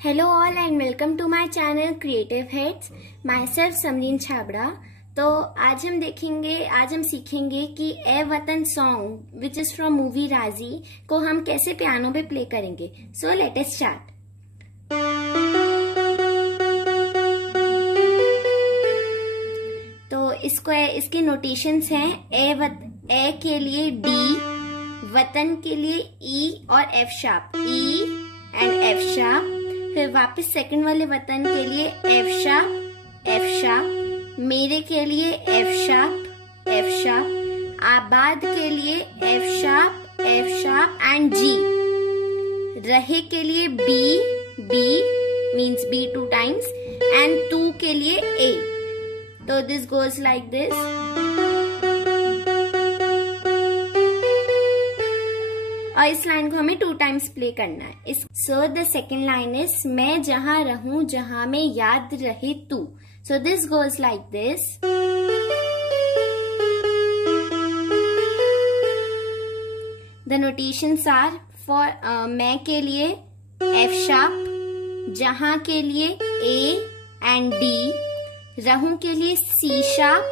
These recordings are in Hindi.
Hello all and welcome to my channel creative heads. Myself Samreen Chhabra. तो आज हम सीखेंगे कि ए वतन song which is from movie Raazi को हम कैसे पियानो पे प्ले करेंगे। So let us start. तो इसके नोटेशंस हैं ए के लिए डी, वतन के लिए ई और F sharp, E and F sharp. फिर वापस सेकंड वाले वतन के लिए एफ शार्प, मेरे के लिए एफ शार्प, आबाद के लिए एफ शार्प एंड जी। रहे के लिए B means B 2 times and तू के लिए ए। तो दिस गोज लाइक दिस। और इस लाइन को हमें 2 times प्ले करना है। So the second line is मैं जहां रहूं जहां में याद रहे तू। So this goes like this. The notations are for मैं के लिए एफ शार्प, जहां के लिए ए एंड डी, रहूं के लिए सी शार्प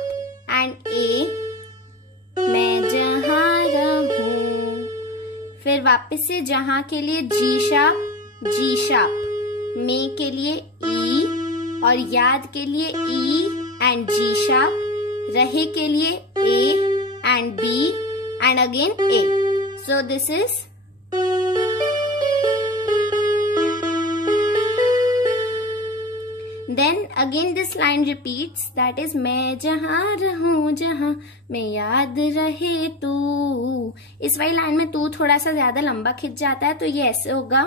एंड ए, मैं जहां रहूं। फिर वापस से जहां के लिए जी शार्प, में के लिए ई और याद के लिए ई एंड जी शार्प, रहे के लिए A and B and again A. So this is Then again this line repeats, that is मैं जहां रहूं जहां में याद रहे तू। इस वाली लाइन में तू थोड़ा सा ज्यादा लंबा खिंच जाता है, तो ये ऐसे होगा।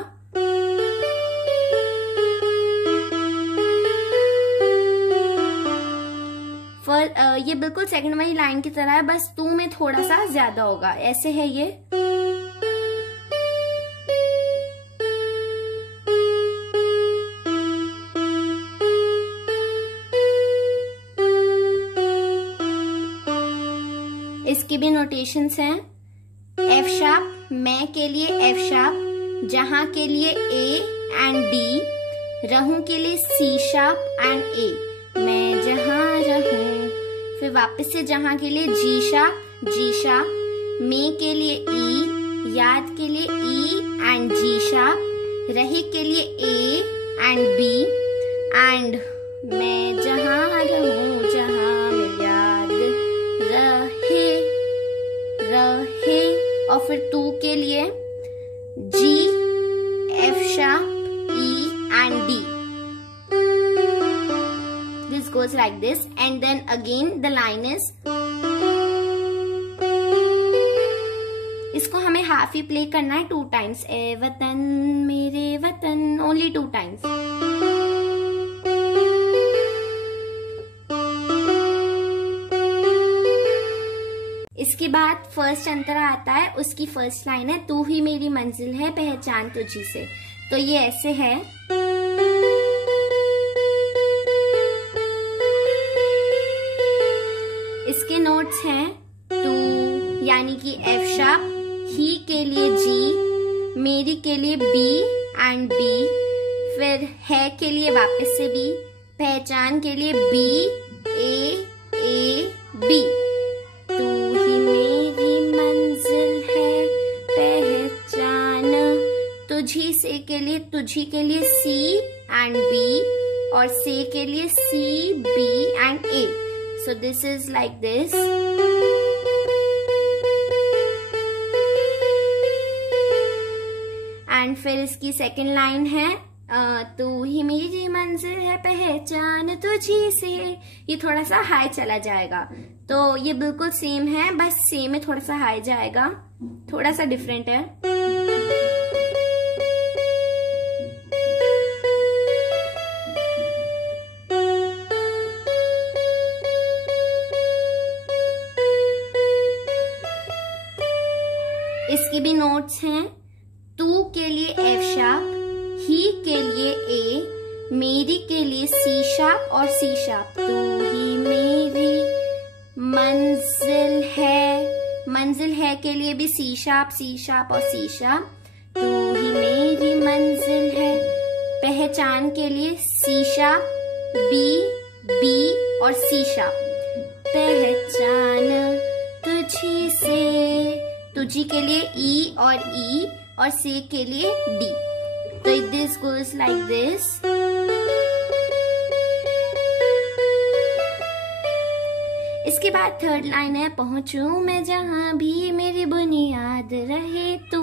ये बिल्कुल सेकंड वाली लाइन की तरह है, बस तू में थोड़ा सा ज्यादा होगा। ऐसे है ये। इसकी भी नोटेशंस हैं। एफ शार्प, मैं के लिए एफ शार्प, जहां के लिए ए एंड डी, रहूं के लिए सी शार्प एंड ए, मैं जहां रहूं। फिर वापस से जहां के लिए जी शार्प, में के लिए ई, याद के लिए ई एंड जी शार्प, रहे के लिए ए एंड बी एंड मैं जहां रहूं जहां में याद रहे। और फिर तू के लिए G, F sharp, E and D. This goes like this and then again the line is. इसको हमें हाफ ही प्ले करना है 2 times। ए वतन मेरे वतन, ओनली 2 times। इसके बाद फर्स्ट अंतरा आता है, उसकी फर्स्ट लाइन है तू ही मेरी मंजिल है पहचान तुझी से। तो ये ऐसे है। इसके नोट्स हैं टू यानी कि एफ शार्प, ही के लिए जी, मेरी के लिए बी एंड बी, फिर है के लिए वापस से बी, पहचान के लिए बी ए बी। तुझी के लिए सी एंड बी और से के लिए C B and A. So this is like this. And फिर इसकी सेकेंड लाइन है तू ही मेरी मंजिल है पहचान तुझी से। ये थोड़ा सा हाई चला जाएगा, तो ये बिल्कुल सेम है, बस सेम में थोड़ा सा हाई जाएगा, थोड़ा सा डिफरेंट है। इसकी भी नोट्स हैं। तू के लिए एफ शार्प, ही के लिए ए, मेरी के लिए सी शार्प और सी शार्प। तू ही मेरी मंजिल है के लिए भी सी शार्प और सी शार्प। तू ही मेरी मंजिल है पहचान के लिए सी शार्प, बी, बी और सी शार्प। पहचान तुझी से, तुझी के लिए ई और से के लिए डी। तो दिस गोज लाइक दिस। इसके बाद थर्ड लाइन है, पहुंचूं मैं जहां भी मेरी बुनियाद रहे तू।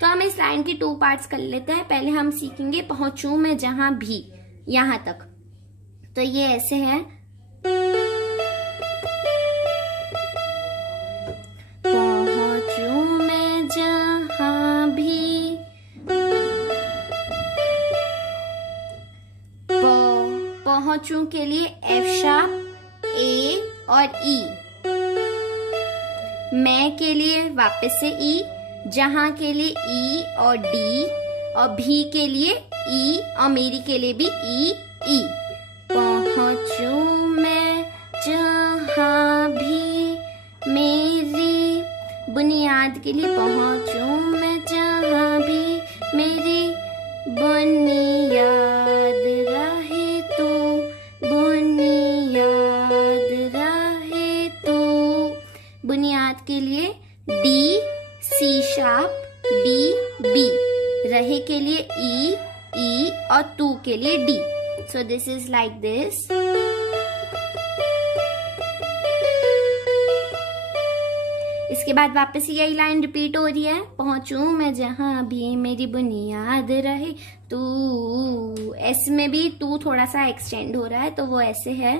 तो हम इस लाइन की 2 पार्ट्स कर लेते हैं। पहले हम सीखेंगे पहुंचूं मैं जहां भी, यहां तक। तो ये ऐसे है, पहुंचूं मैं जहां भी, पहुंचूं के लिए एफ शार्प, ए और ई। मैं के लिए वापस से ई, जहां के लिए ई और डी, और भी के लिए ई और मेरी के लिए भी ई, ई। पहुंचूं मैं जहां भी मेरी बुनियाद के लिए, पहुंचूं मैं जहां भी मेरी बुनियाद रहे तू, बुनियाद रहे तू। बुनियाद के लिए D, C sharp, D, B. रहे के लिए ई, ई और तू के लिए D. So this is like this. इसके बाद वापस यही लाइन रिपीट हो रही है, पहुंचूं मैं जहां भी मेरी बुनियाद रहे तू। एस में भी तू थोड़ा सा एक्सटेंड हो रहा है, तो वो ऐसे है,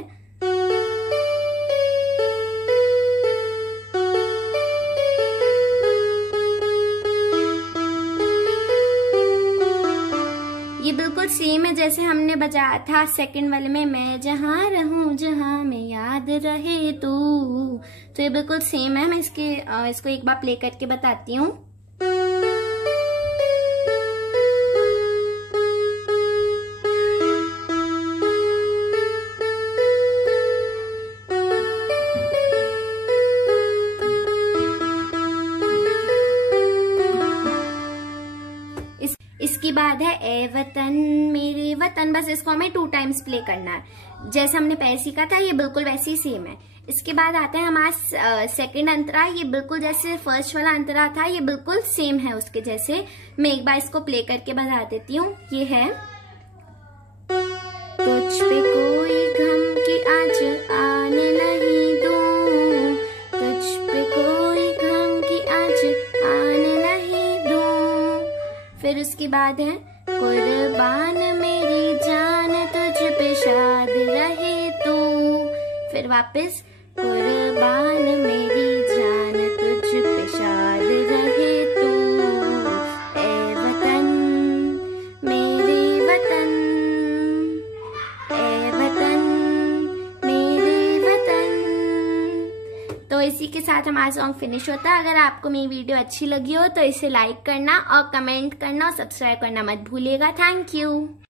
ये बिल्कुल सेम है जैसे हमने बजाया था सेकंड वाले में, मैं जहां रहूं जहां में याद रहे तू। तो ये बिल्कुल सेम है। मैं इसको एक बार प्ले करके बताती हूँ। इसके बाद है ए वतन मेरे वतन। बस इसको हमें 2 टाइम्स प्ले करना है, जैसे हमने पहले सीखा था, ये बिल्कुल वैसे ही सेम है। इसके बाद आता है हमारा सेकंड अंतरा। ये बिल्कुल जैसे फर्स्ट वाला अंतरा था, ये बिल्कुल सेम है उसके जैसे। मैं एक बार इसको प्ले करके बता देती हूँ। ये है, तुझ पे कोई गम की आज आने नहीं दूं, तुझ पे कोई गम की आज आने नहीं दूं। फिर उसके बाद है, कुर्बान मेरी जान तुझ पे शाद रहे तू। फिर वापस, कुर्बान मेरी जान तुझ पे शाद रहे तू। ए वतन मेरे वतन, ए वतन मेरे वतन। तो इसी के साथ हमारा सॉन्ग फिनिश होता है। अगर आपको मेरी वीडियो अच्छी लगी हो तो इसे लाइक करना और कमेंट करना और सब्सक्राइब करना मत भूलिएगा। Thank you.